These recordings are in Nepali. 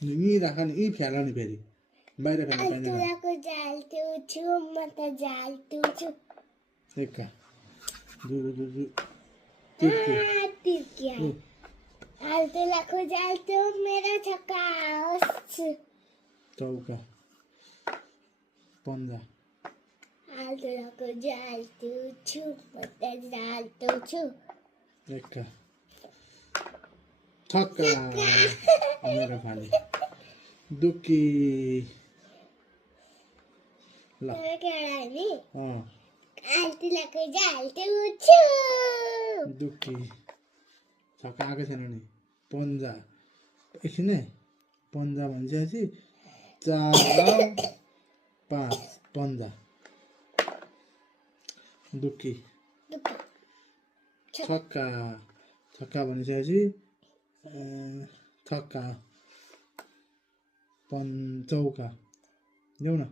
यहीँ राख नि यहीँ फ्याल नि फेरि बाहिर फ्याल्नु पाइँदैन आल्तुलाको जाल छु म त जाल छु एका दु तिर्किया आल्तुलाको जाल मेरो छक्का चौका पन्जा आल्तुलाको जाल छु म त जाल छु एका छक्का मेरो फाले दुकी ल आल्तुलाको जाल छु दुकी छक्का आएको छैन नि पन्जा एकछिन है पन्जा भनिसकेपछि 4 5 पन्जा दुकी छक्का छक्का भनिसकेपछि छक्का चौका ल्याउ न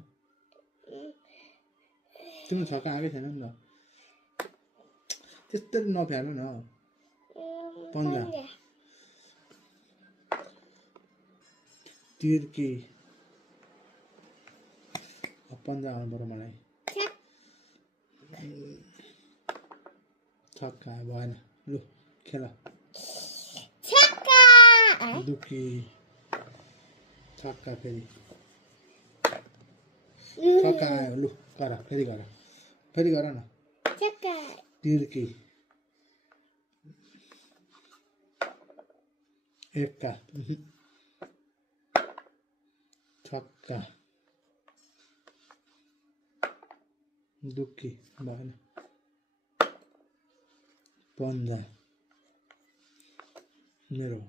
तिम्रो छक्का आएकै छैन नि त त्यस्तरी नफ्याल्नु न पन्जा तिर्की पन्जा आउनु पर्यो मलाई छक्का भएन लु खेल छक्का दुकी छक्का फेरि छक्का आयो लु गर फेरि गर न छक्का तिर्की एक्का छक्का दुकी भएन पन्जा मेरो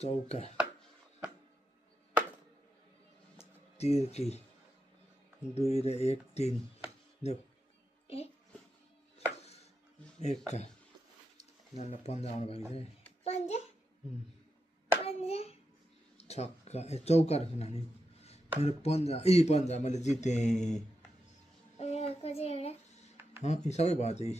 चौका तिर्की 2 र 1 3 देऊ एक्का नाना पन्जा आउनु भएको छ छक्का चौका रहेछ नानी मेरो पन्जा पन्जा मैले जितेँ यी सबै भयो त यी